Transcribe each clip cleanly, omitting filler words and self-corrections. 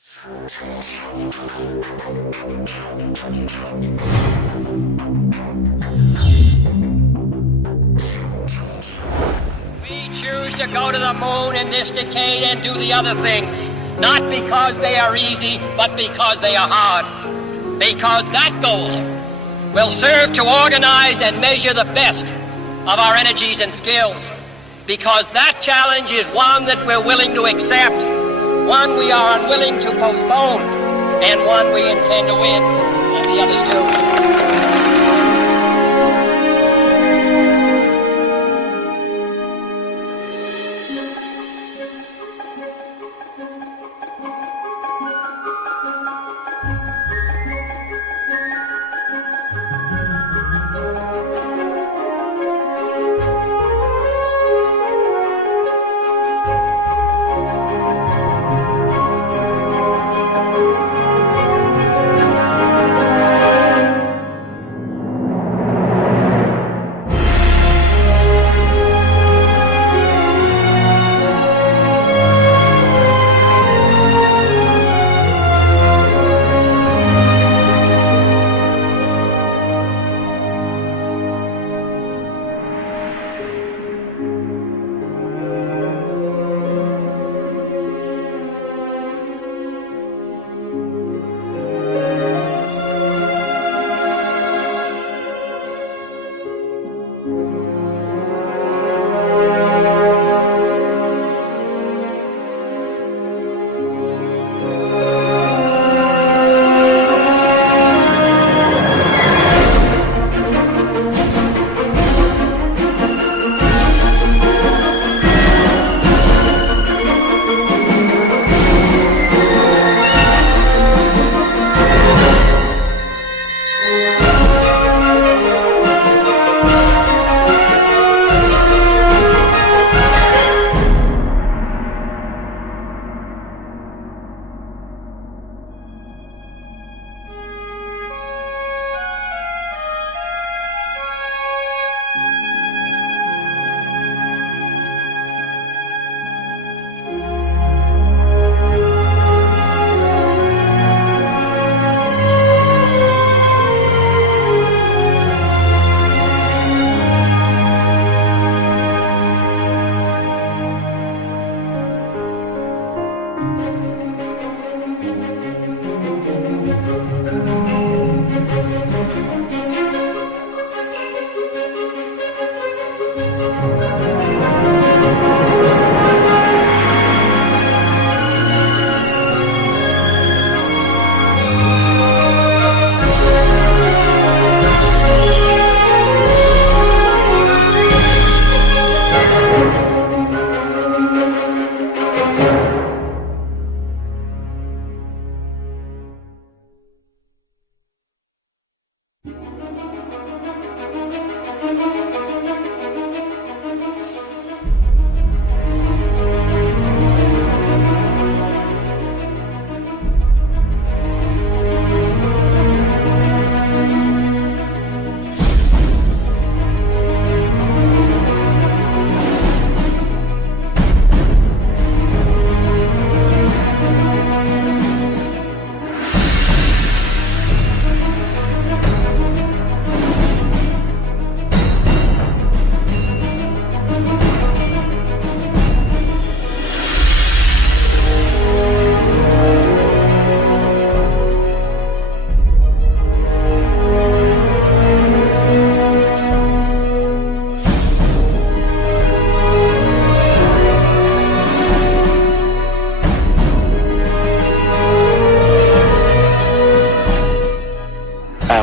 We choose to go to the moon in this decade and do the other things, not because they are easy, but because they are hard. Because that goal will serve to organize and measure the best of our energies and skills. Because that challenge is one that we're willing to accept, one we are unwilling to postpone, and one we intend to win, and the others too.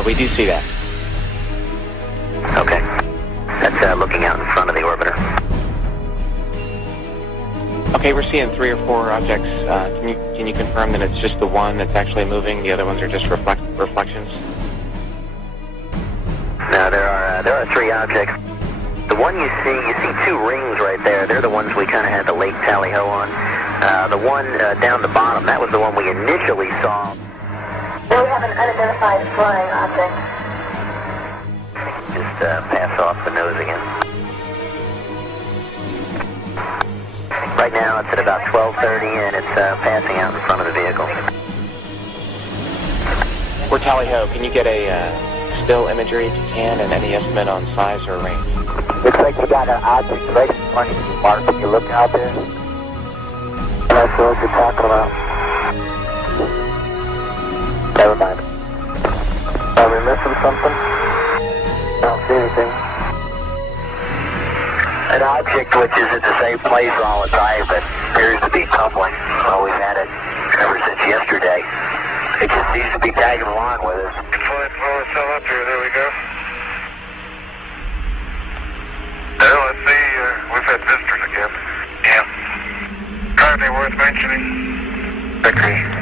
We do see that. Okay. That's looking out in front of the orbiter. Okay, we're seeing 3 or 4 objects. Can you confirm that it's just the one that's actually moving? The other ones are just reflections? No, there are 3 objects. The one you see 2 rings right there. They're the ones we kind of had the late tally-ho on. The one down the bottom, that was the one we initially saw. We have an unidentified flying object. Just pass off the nose again. Right now it's at about 12:30 and it's passing out in front of the vehicle. We're Tally Ho. Can you get a still imagery if you can, and any estimate on size or range? Looks like you got an object right in front of you, Mark. Can you look out there? That's what you're talking about. Never mind. Are we missing something? I don't see anything. An object which is at the same place all the time but appears to be tumbling. Well, we've had it ever since yesterday. It just seems to be tagging along with us. Flight flow is still up here. There we go. Well, let's see. We've had visitors again. Yeah. Hardly worth mentioning. Agree.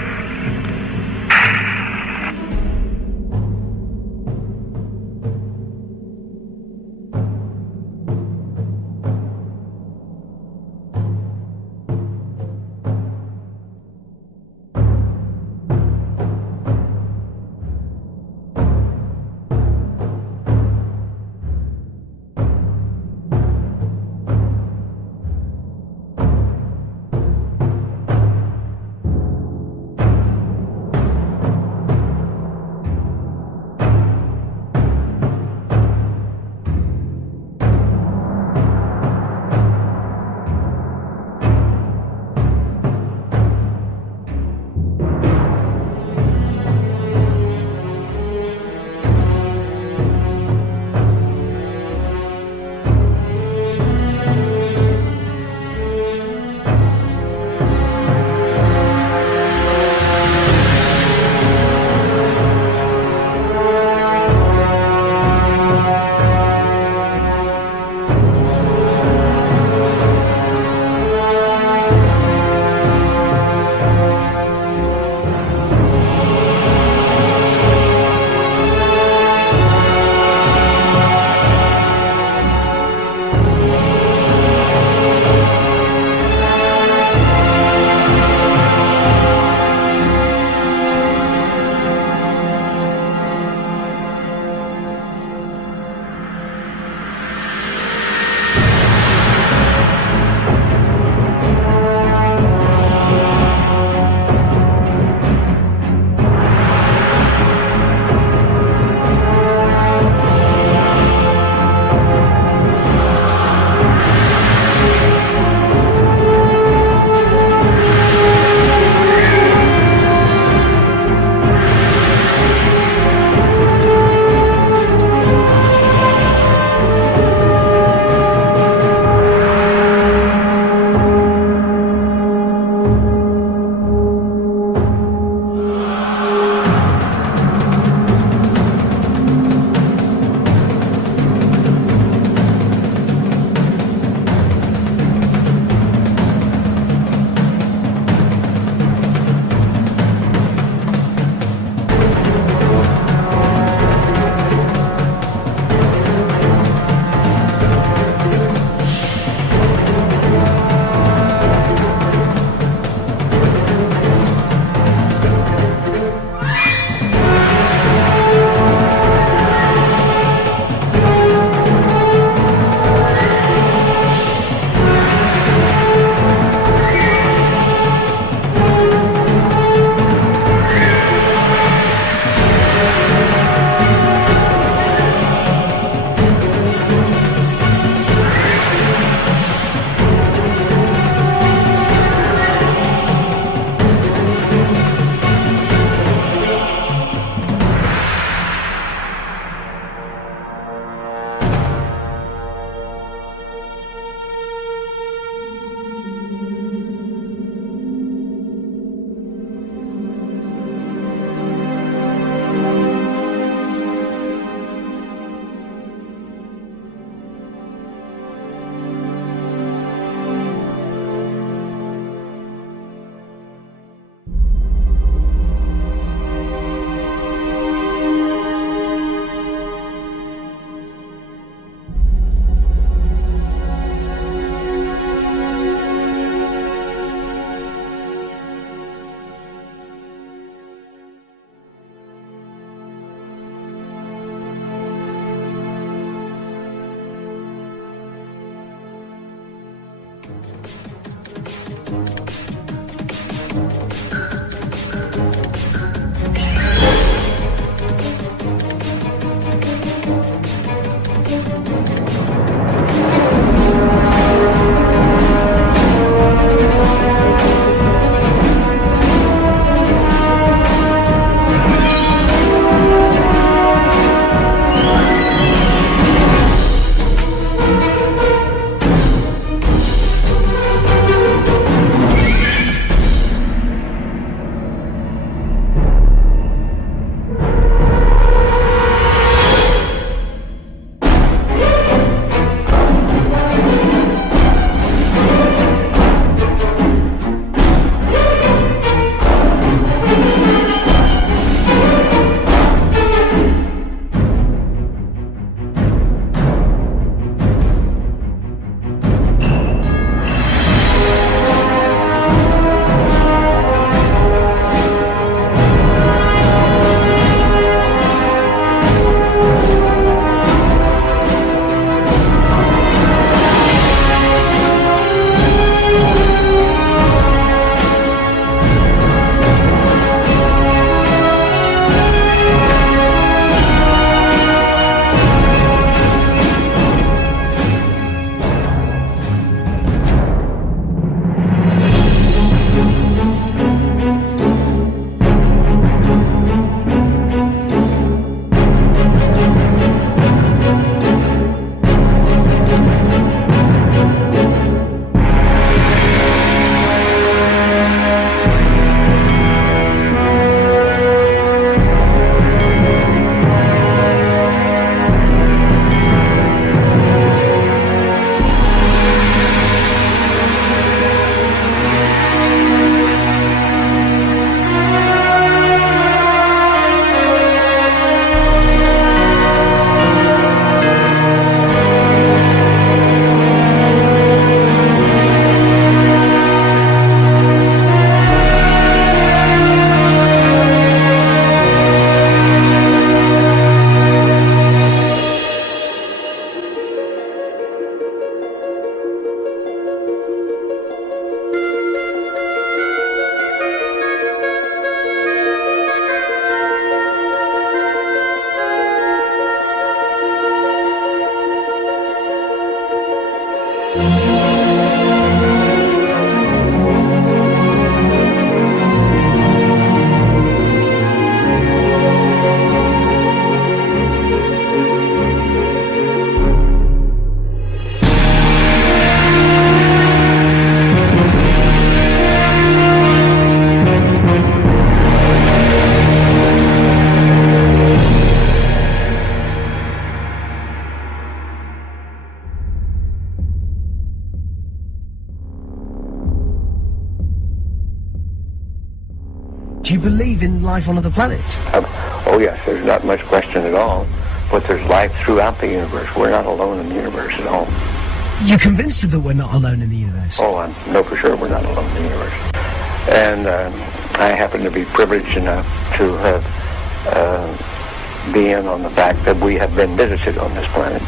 Do you believe in life on other planets? Oh yes, there's not much question at all. But there's life throughout the universe. We're not alone in the universe at all. You're convinced that we're not alone in the universe? Oh, I know for sure we're not alone in the universe. And I happen to be privileged enough to have be in on the fact that we have been visited on this planet.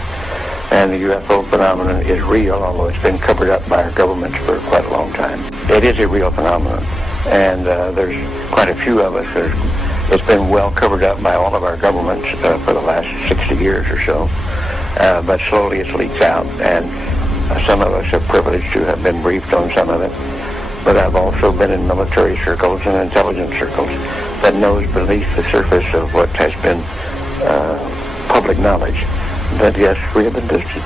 And the UFO phenomenon is real, although it's been covered up by our governments for quite a long time. It is a real phenomenon. And there's quite a few of us. It's been well covered up by all of our governments for the last 60 years or so. But slowly it leaks out, and some of us are privileged to have been briefed on some of it. But I've also been in military circles and intelligence circles that knows beneath the surface of what has been public knowledge that, yes, we have been visited.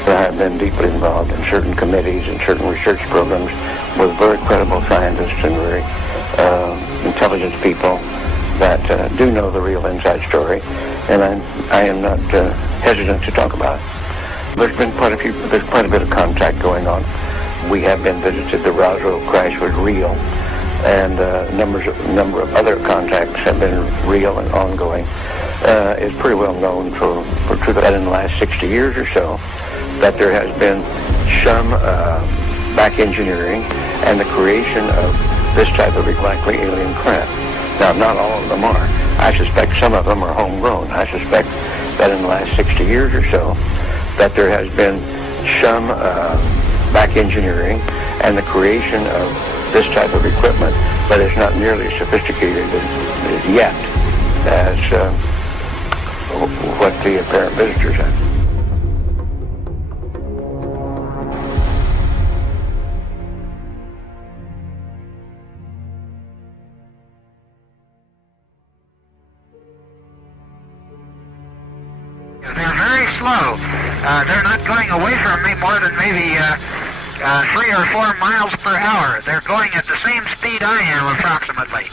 I have been deeply involved in certain committees and certain research programs with very credible scientists and very intelligent people that do know the real inside story, and I am not hesitant to talk about it. There's quite a bit of contact going on. We have been visited. The Roswell crash was real, and a number of other contacts have been real and ongoing. It's pretty well known for that in the last 60 years or so that there has been some back engineering and the creation of this type of likely alien craft. Now, not all of them are. I suspect some of them are homegrown. I suspect that in the last 60 years or so that there has been some back engineering and the creation of this type of equipment, but it's not nearly as sophisticated as yet as what the apparent visitors have. They're very slow. They're not going away from me more than maybe 3 or 4 miles per hour. They're going at the same speed I am, approximately.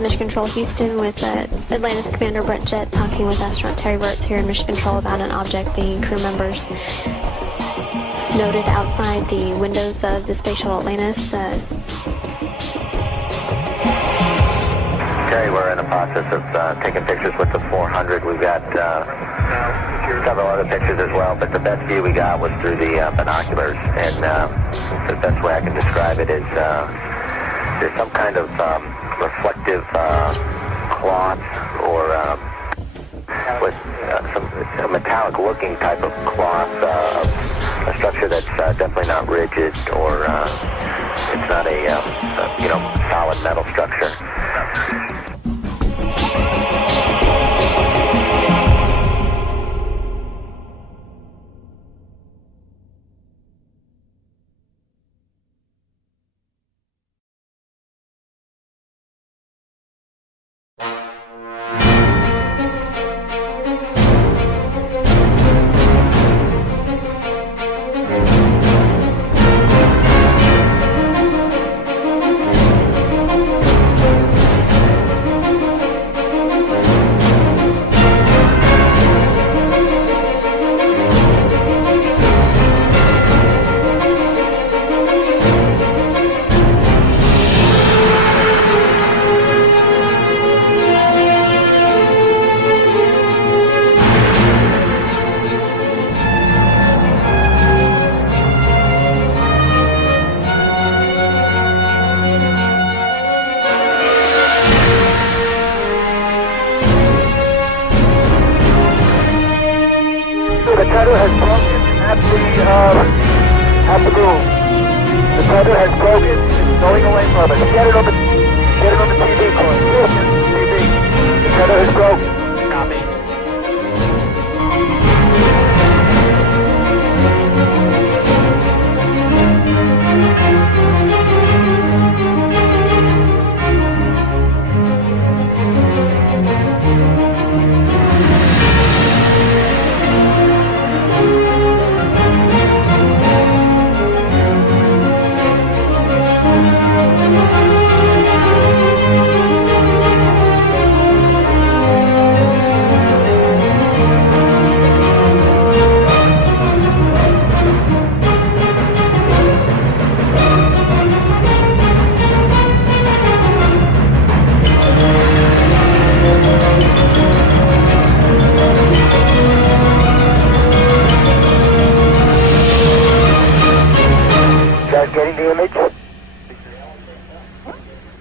Mission Control Houston with Atlantis Commander Brett Jett talking with astronaut Terry Virts here in Mission Control about an object the crew members noted outside the windows of the Space Shuttle Atlantis. Terry, we're in the process of taking pictures with the 400. We've got several other pictures as well, but the best view we got was through the binoculars, and the best way I can describe it is there's some kind of reflective cloth or with some metallic metallic-looking type of cloth, a structure that's definitely not rigid or it's not a solid metal structure. The tether has broken at the boom. The tether has broken. It's going away from us. Get it on the TV, Corey. TV. The tether has broken. Copy. Getting the image?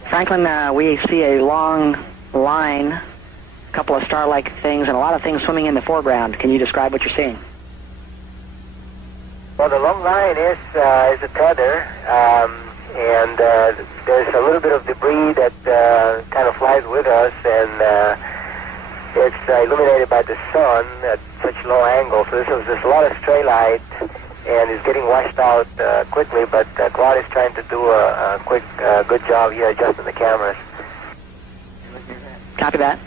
Franklin, we see a long line, a couple of star-like things, and a lot of things swimming in the foreground. Can you describe what you're seeing? Well, the long line is a tether, and there's a little bit of debris that kind of flies with us, and it's illuminated by the sun at such low angle. So there's a lot of stray light, and it's getting washed out quickly, but Claude is trying to do a quick, good job here adjusting the cameras. Copy that.